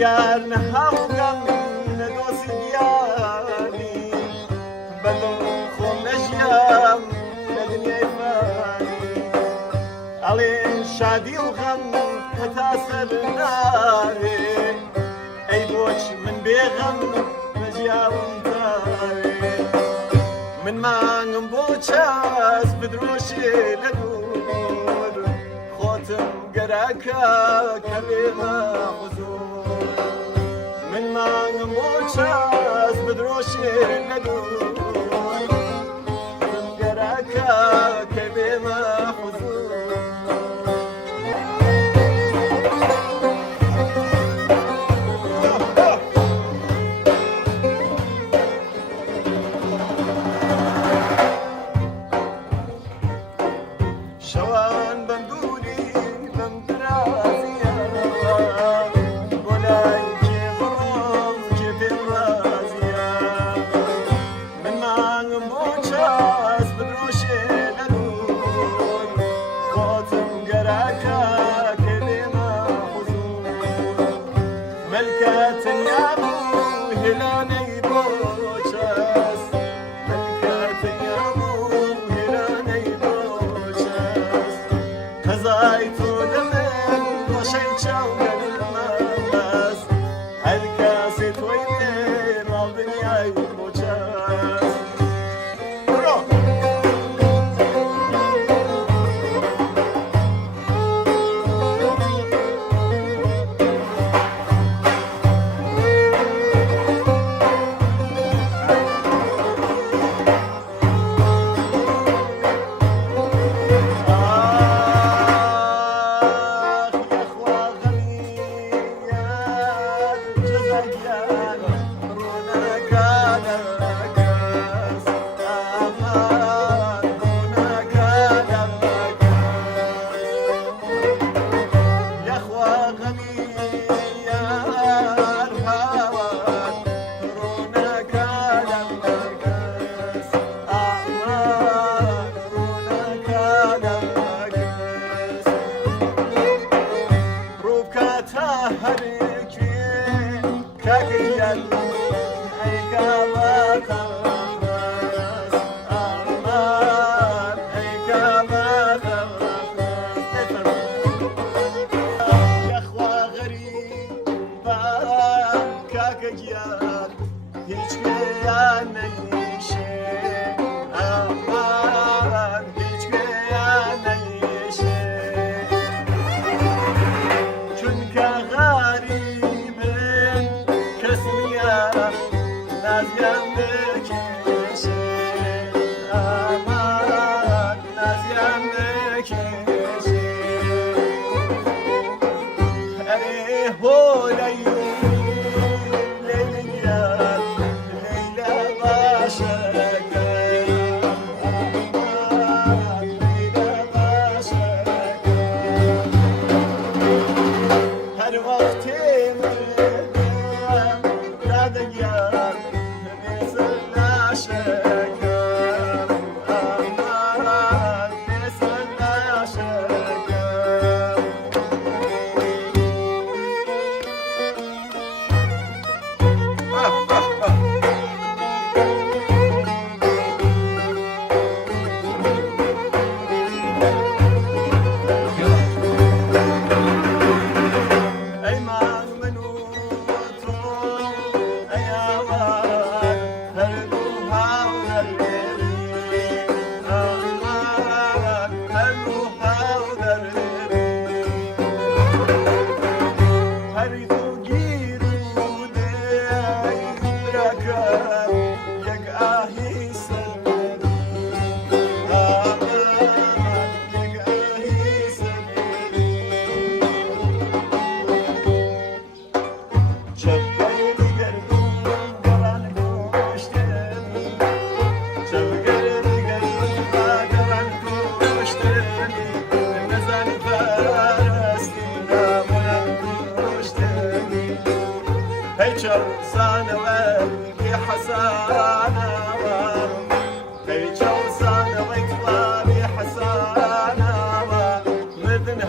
یار نهاوگم ندوسی دیاری بلو خون نجیم لدنیای فانی علی شادی و غم هتا سر ناری ای بوچ من بێغەم مەجیاوم تاوێ من مانگم بۆ چاس بدرۆشێ لە دوور خۆتم گەراکە کە بێمە حوزور من مانگم بۆ چاس بدرۆشێ لە دوور خۆتم گەراکە کە بێمە حوزور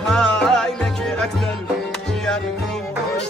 هاي لك أكثر يا نكوش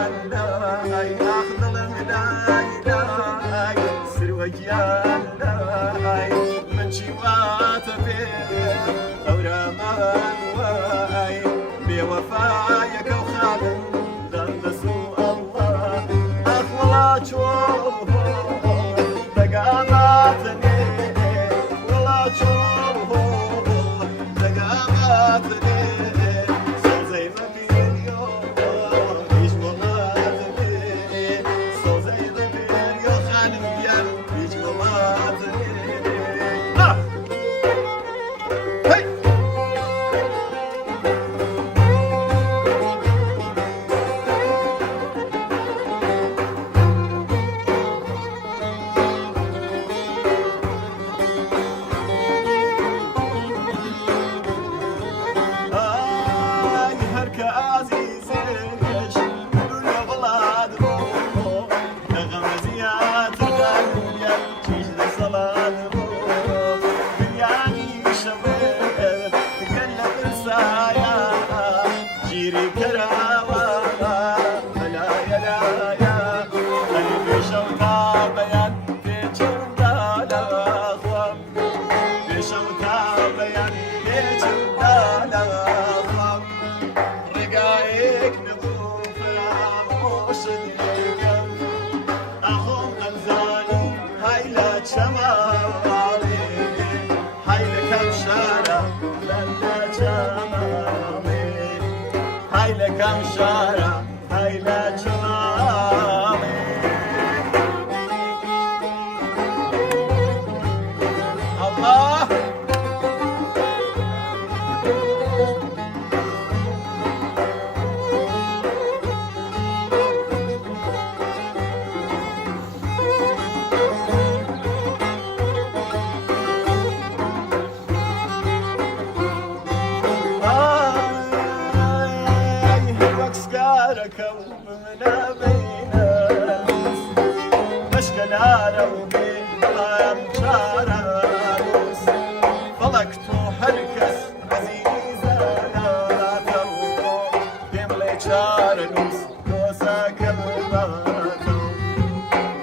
لاي أخضل لاي لاي سروجيان لاي من شوات فيه أورامان واي بوفايك وخادم ذنب سوء الله أخولا شوف دقاماتني ولا شوف دقاماتني صار زي ما في اليوم يجمع ماتني صار زي ما في اليوم خالم بيان يجمع ماتني هاي هرك عزيزش دنيا بلاد روح نغم زيات الغالية تيج لصلاة روح دنياني شباب قلب انسايا جيري كراوة هلا يا لا يا قلبي شوطة بيان في جردالة أخوة في شوطة بيان في جردالة رقايق نظوف عموش اليوم أخوم أمزاني هاي لا شمالي هاي لك مشارة لنا شمالي هاي لك مشارة هاي لا شمالي الله ومنا بيناس مشكل على وبين شاراس فلكتو حركس عزيزة لا توقو دملي شارنوس دوسا كبراتو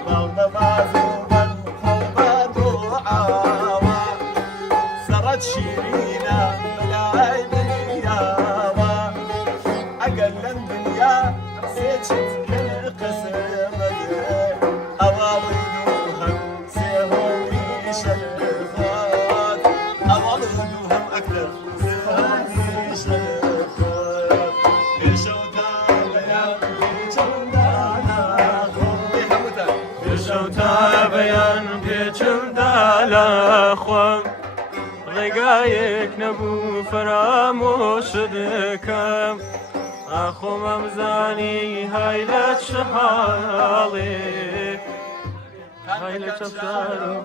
بالنا بازوبا خوبا دعاوا سرت شيرينا بلاي دنياوا أقل الدنيا سيتشت كل قسمك أولوهم سيهم يشلفات أولوهم أكثر سيهم يشلفات بشوتا بيان بيجمدانا بشوتا بيان بيجمدانا خوام رقايق نبو فراموش دكام أخو ممزاني هاي لا شحالي هاي لا شحالي